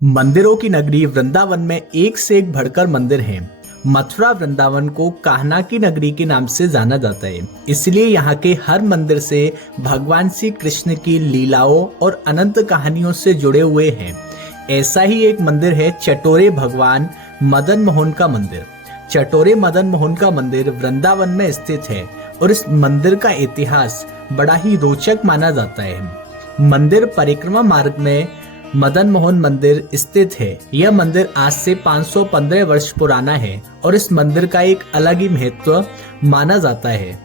मंदिरों की नगरी वृंदावन में एक से एक बढ़कर मंदिर हैं। मथुरा वृंदावन को कान्हा की नगरी के नाम से जाना जाता है, इसलिए यहाँ के हर मंदिर से भगवान श्री कृष्ण की लीलाओं और अनंत कहानियों से जुड़े हुए हैं। ऐसा ही एक मंदिर है चटोरे भगवान मदन मोहन का मंदिर। चटोरे मदन मोहन का मंदिर वृंदावन में स्थित है और इस मंदिर का इतिहास बड़ा ही रोचक माना जाता है। मंदिर परिक्रमा मार्ग में मदन मोहन मंदिर स्थित है। यह मंदिर आज से 515 वर्ष पुराना है और इस मंदिर का एक अलग ही महत्व माना जाता है।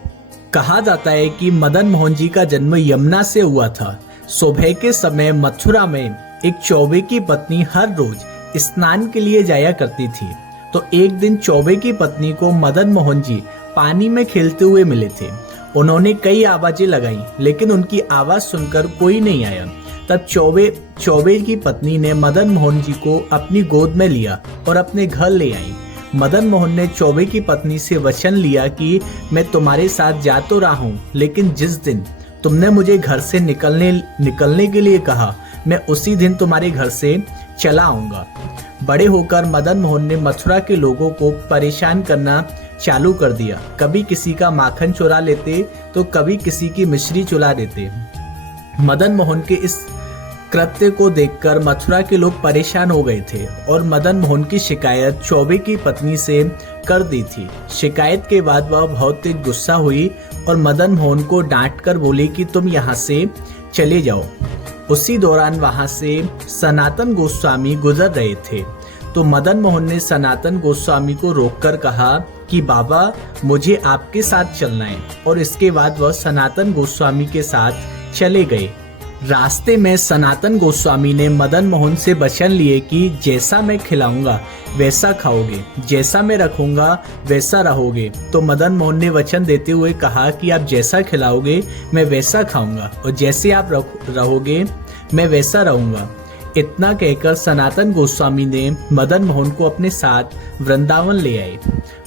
कहा जाता है कि मदन मोहन जी का जन्म यमुना से हुआ था। सुबह के समय मथुरा में एक चौबे की पत्नी हर रोज स्नान के लिए जाया करती थी। तो एक दिन चौबे की पत्नी को मदन मोहन जी पानी में खेलते हुए मिले थे। उन्होंने कई आवाजें लगाई, लेकिन उनकी आवाज सुनकर कोई नहीं आया। तब चौबे की पत्नी ने मदन मोहन जी को अपनी गोद में लिया और अपने घर ले आई। मदन मोहन ने चौबे की पत्नी से वचन लिया कि मैं तुम्हारे साथ जा तो रहा हूँ, लेकिन जिस दिन तुमने मुझे घर से निकलने के लिए कहा, मैं उसी दिन तुम्हारे घर से चला आऊंगा। बड़े होकर मदन मोहन ने मथुरा के लोगों को परेशान करना चालू कर दिया। कभी किसी का माखन चुरा लेते तो कभी किसी की मिश्री चुरा देते। मदन मोहन के इस कृत्य को देखकर मथुरा के लोग परेशान हो गए थे और मदन मोहन की शिकायत चौबे की पत्नी से कर दी थी। शिकायत के बाद वह बहुत तेज गुस्सा हुई और मदन मोहन को डांट कर बोली कि तुम यहाँ से चले जाओ। उसी दौरान वहां से सनातन गोस्वामी गुजर रहे थे, तो मदन मोहन ने सनातन गोस्वामी को रोककर कहा कि बाबा, मुझे आपके साथ चलना है, और इसके बाद वह सनातन गोस्वामी के साथ चले गए। रास्ते में सनातन गोस्वामी ने मदन मोहन से वचन लिए कि जैसा मैं खिलाऊंगा वैसा खाओगे, जैसा मैं रखूंगा वैसा रहोगे। तो मदन मोहन ने वचन देते हुए कहा कि आप जैसा खिलाओगे मैं वैसा खाऊंगा और जैसे आप रहोगे मैं वैसा रहूंगा। इतना कहकर सनातन गोस्वामी ने मदन मोहन को अपने साथ वृंदावन ले आए।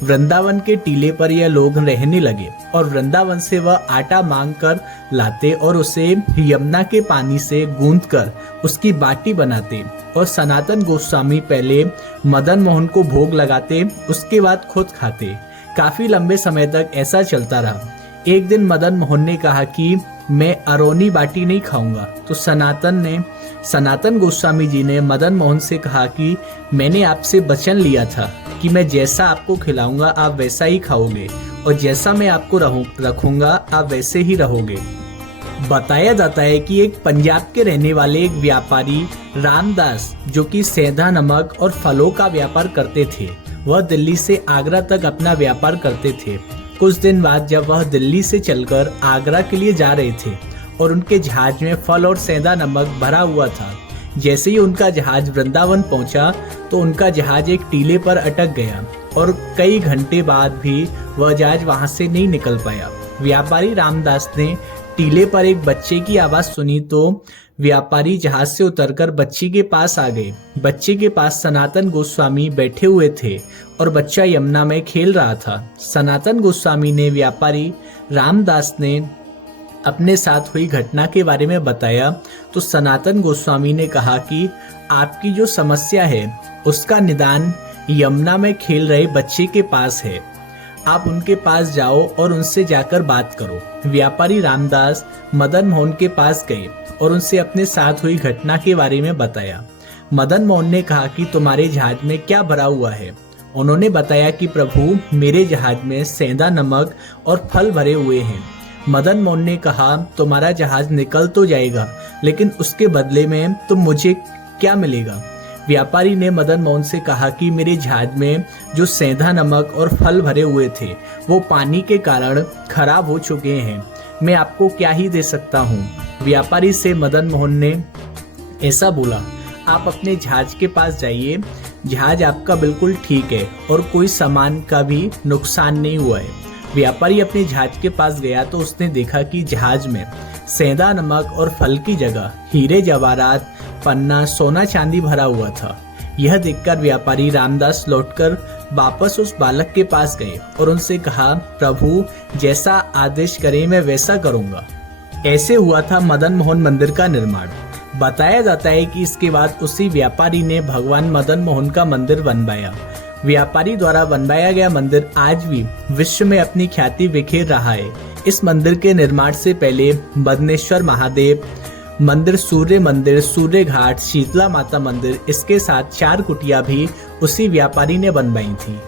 वृंदावन के टीले पर यह लोग रहने लगे और वृंदावन से वह आटा मांग कर लाते और उसे यमुना के पानी से गूंथकर उसकी बाटी बनाते और सनातन गोस्वामी पहले मदन मोहन को भोग लगाते, उसके बाद खुद खाते। काफी लंबे समय तक ऐसा चलता रहा। एक दिन मदन मोहन ने कहा कि मैं अरोनी बाटी नहीं खाऊंगा, तो सनातन गोस्वामी जी ने मदन मोहन से कहा कि मैंने आपसे वचन लिया था कि मैं जैसा आपको खिलाऊंगा आप वैसा ही खाओगे और जैसा मैं आपको रखूंगा आप वैसे ही रहोगे। बताया जाता है कि एक पंजाब के रहने वाले एक व्यापारी रामदास, जो कि सेंधा नमक और फलों का व्यापार करते थे, वह दिल्ली से आगरा तक अपना व्यापार करते थे। कुछ दिन बाद जब वह दिल्ली से चलकर आगरा के लिए जा रहे थे और उनके जहाज में फल और सेंधा नमक भरा हुआ था, जैसे ही उनका जहाज वृंदावन पहुंचा तो उनका जहाज एक टीले पर अटक गया और कई घंटे बाद भी वह जहाज वहां से नहीं निकल पाया। व्यापारी रामदास ने टीले पर एक बच्चे की आवाज सुनी तो व्यापारी जहाज से उतरकर बच्चे के पास आ गए। बच्चे के पास सनातन गोस्वामी बैठे हुए थे और बच्चा यमुना में खेल रहा था। सनातन गोस्वामी ने व्यापारी रामदास ने अपने साथ हुई घटना के बारे में बताया तो सनातन गोस्वामी ने कहा कि आपकी जो समस्या है उसका निदान यमुना में खेल रहे बच्चे के पास है। आप उनके पास जाओ और उनसे जाकर बात करो। व्यापारी रामदास मदन मोहन के पास गए और उनसे अपने साथ हुई घटना के बारे में बताया। मदन मोहन ने कहा कि तुम्हारे जहाज में क्या भरा हुआ है। उन्होंने बताया कि प्रभु, मेरे जहाज में सेंधा नमक और फल भरे हुए हैं। मदन मोहन ने कहा, तुम्हारा जहाज निकल तो जाएगा, लेकिन उसके बदले में तुम मुझे क्या मिलेगा। व्यापारी ने मदन मोहन से कहा कि मेरे जहाज में जो सेंधा नमक और फल भरे हुए थे वो पानी के कारण खराब हो चुके हैं, मैं आपको क्या ही दे सकता हूँ। व्यापारी से मदन मोहन ने ऐसा बोला, आप अपने जहाज के पास जाइए, जहाज आपका बिल्कुल ठीक है और कोई सामान का भी नुकसान नहीं हुआ है। व्यापारी अपने जहाज के पास गया तो उसने देखा कि जहाज में सेंधा नमक और फल की जगह हीरे जवाहरात, पन्ना, सोना चांदी भरा हुआ था। यह देखकर व्यापारी रामदास लौटकर वापस उस बालक के पास गए और उनसे कहा, प्रभु, जैसा आदेश करें मैं वैसा करूंगा। ऐसे हुआ था मदन मोहन मंदिर का निर्माण। बताया जाता है कि इसके बाद उसी व्यापारी ने भगवान मदन मोहन का मंदिर बनवाया। व्यापारी द्वारा बनवाया गया मंदिर आज भी विश्व में अपनी ख्याति बिखेर रहा है। इस मंदिर के निर्माण से पहले बदनेश्वर महादेव मंदिर, सूर्य मंदिर, सूर्य घाट, शीतला माता मंदिर, इसके साथ 4 कुटिया भी उसी व्यापारी ने बनवाई थी।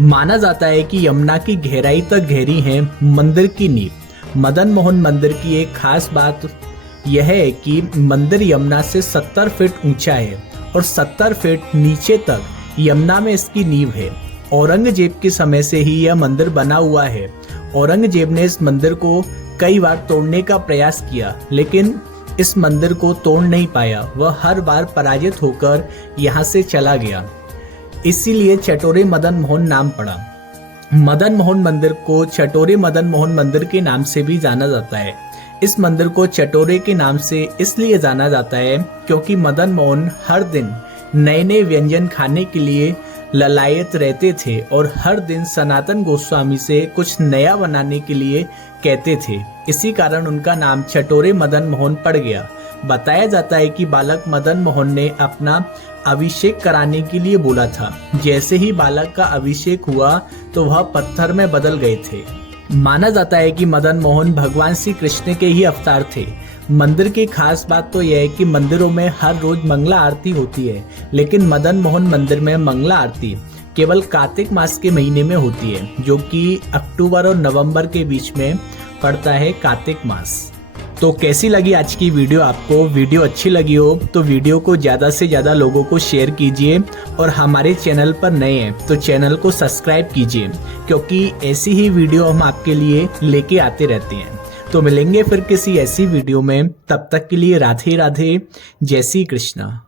माना जाता है कि यमुना की गहराई तक गहरी है मंदिर की नींव। मदन मोहन मंदिर की एक खास बात यह है कि मंदिर यमुना से 70 फीट ऊंचा है और 70 फीट नीचे तक यमुना में इसकी नींव है। औरंगजेब के समय से ही यह मंदिर बना हुआ है। औरंगजेब ने इस मंदिर को कई बार तोड़ने का प्रयास किया, लेकिन इस मंदिर को तोड़ नहीं पाया। वह हर बार पराजित होकर यहाँ से चला गया। इसीलिए चटोरे मदन मोहन नाम पड़ा। मदन मोहन मंदिर को चटोरे मदन मोहन मंदिर के नाम से भी जाना जाता है। इस मंदिर को चटोरे के नाम से इसलिए जाना जाता है क्योंकि मदन मोहन हर दिन नए नए व्यंजन खाने के लिए ललायत रहते थे और हर दिन सनातन गोस्वामी से कुछ नया बनाने के लिए कहते थे। इसी कारण उनका नाम चटोरे मदन मोहन पड़ गया। बताया जाता है कि बालक मदन मोहन ने अपना अभिषेक कराने के लिए बोला था। जैसे ही बालक का अभिषेक हुआ तो वह पत्थर में बदल गए थे। माना जाता है कि मदन मोहन भगवान श्री कृष्ण के ही अवतार थे। मंदिर की खास बात तो यह है कि मंदिरों में हर रोज मंगला आरती होती है, लेकिन मदन मोहन मंदिर में मंगला आरती केवल कार्तिक मास के महीने में होती है, जो कि अक्टूबर और नवंबर के बीच में पड़ता है कार्तिक मास। तो कैसी लगी आज की वीडियो आपको? वीडियो अच्छी लगी हो तो वीडियो को ज़्यादा से ज़्यादा लोगों को शेयर कीजिए और हमारे चैनल पर नए हैं तो चैनल को सब्सक्राइब कीजिए, क्योंकि ऐसी ही वीडियो हम आपके लिए लेके आते रहते हैं। तो मिलेंगे फिर किसी ऐसी वीडियो में, तब तक के लिए राधे राधे, जय श्री कृष्णा।